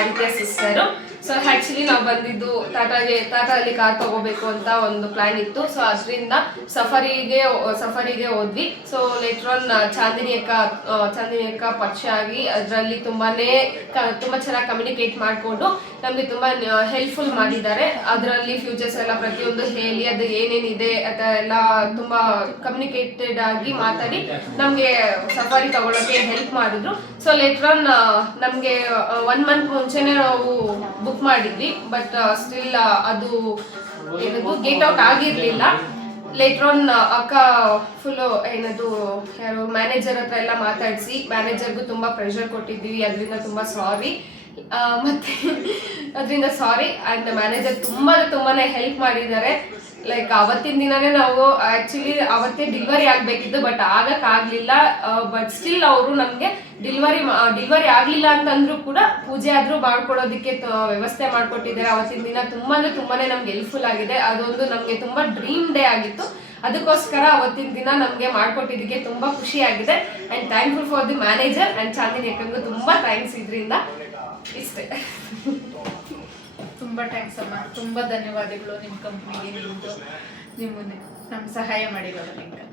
Aditya sister. So actually ನಾವು ಬಂದಿದ್ದು ಟಾಟಾದಲ್ಲಿ car ತಗೋಬೇಕು ಅಂತ ಒಂದು ಪ್ಲ್ಯಾನ್ ಇತ್ತು. ಸೊ ಅದರಿಂದ ಸಫರಿಗೆ ಹೋದ್ವಿ. ಸೊ ಲೇಟರ್ ಆನ್ ಚಾಂದಿನಿ ಅಕ್ಕ ಪರಿಚಯ ಆಗಿ ಅದರಲ್ಲಿ ತುಂಬ ಚೆನ್ನಾಗಿ ಕಮ್ಯುನಿಕೇಟ್ ಮಾಡಿಕೊಂಡು ನಮಗೆ ತುಂಬ ಹೆಲ್ಪ್ಫುಲ್ ಮಾಡಿದ್ದಾರೆ. ಅದರಲ್ಲಿ ಫ್ಯೂಚರ್ಸ್ ಎಲ್ಲ ಪ್ರತಿಯೊಂದು ಹೇಳಿ ಅದು ಏನೇನಿದೆ ಅದೆಲ್ಲ ತುಂಬ ಕಮ್ಯುನಿಕೇಟೆಡ್ ಆಗಿ ಮಾತಾಡಿ ನಮಗೆ ಸಫಾರಿ ತಗೊಳ್ಳೋಕ್ಕೆ ಹೆಲ್ಪ್ ಮಾಡಿದ್ರು. ಸೊ ಲೇಟರ್ ಆನ್ ನಮಗೆ 1 ಮಂತ್ ಮುಂಚೆನೇ ನಾವು ಬುಕ್ ಮಾಡಿದ್ವಿ. ಬಟ್ ಸ್ಟಿಲ್ ಅದು ಏನದು ಗೇಟ್ ಔಟ್ ಆಗಿರಲಿಲ್ಲ. ಲೇಟರ್ ಆನ್ ಅಕ್ಕ ಫುಲ್ಲು ಯಾರು ಮ್ಯಾನೇಜರ್ ಹತ್ರ ಎಲ್ಲ ಮಾತಾಡಿಸಿ ಮ್ಯಾನೇಜರ್ಗೂ ತುಂಬ ಪ್ರೆಷರ್ ಕೊಟ್ಟಿದ್ದೀವಿ. ಅದರಿಂದ ತುಂಬ ಸಾರಿ. ಆ್ಯಂಡ್ ಮ್ಯಾನೇಜರ್ ತುಂಬಾನೇ ಹೆಲ್ಪ್ ಮಾಡಿದ್ದಾರೆ. ಲೈಕ್ ಅವತ್ತಿನ ದಿನನೇ ನಾವು ಆ್ಯಕ್ಚುಲಿ ಅವತ್ತೇ ಡೆಲಿವರಿ ಆಗಬೇಕಿತ್ತು, ಬಟ್ ಆಗಕ್ಕಾಗಲಿಲ್ಲ. ಬಟ್ ಸ್ಟಿಲ್ ಅವರು ನಮಗೆ ಡೆಲಿವರಿ ಆಗಲಿಲ್ಲ ಅಂತಂದ್ರೂ ಕೂಡ ಪೂಜೆ ಆದರೂ ಮಾಡ್ಕೊಡೋದಕ್ಕೆ ವ್ಯವಸ್ಥೆ ಮಾಡಿಕೊಟ್ಟಿದ್ದಾರೆ. ಅವತ್ತಿನ ದಿನ ತುಂಬಾನೇ ನಮ್ಗೆ ಹೆಲ್ಪ್ಫುಲ್ ಆಗಿದೆ. ಅದೊಂದು ನಮಗೆ ತುಂಬ ಡ್ರೀಮ್ ಡೇ ಆಗಿತ್ತು. ಅದಕ್ಕೋಸ್ಕರ ಅವತ್ತಿನ ದಿನ ನಮಗೆ ಮಾಡಿಕೊಟ್ಟಿದ್ದಕ್ಕೆ ತುಂಬ ಖುಷಿಯಾಗಿದೆ. And thankful for the manager and Chandini ಅಕ್ಕಂಗೂ ತುಂಬ ಥ್ಯಾಂಕ್ಸ್. ಇದರಿಂದ ಇಷ್ಟೇ. ತುಂಬ ಥ್ಯಾಂಕ್ಸ್ ಅಮ್ಮ, ತುಂಬ ಧನ್ಯವಾದಗಳು ನಿಮ್ಮ ಕಂಪ್ನಿಗೆ, ನಿಮ್ಮನ್ನೇ ನಮ್ಗೆ ಸಹಾಯ ಮಾಡಿರೋದು ನಿಮ್ಗೆ.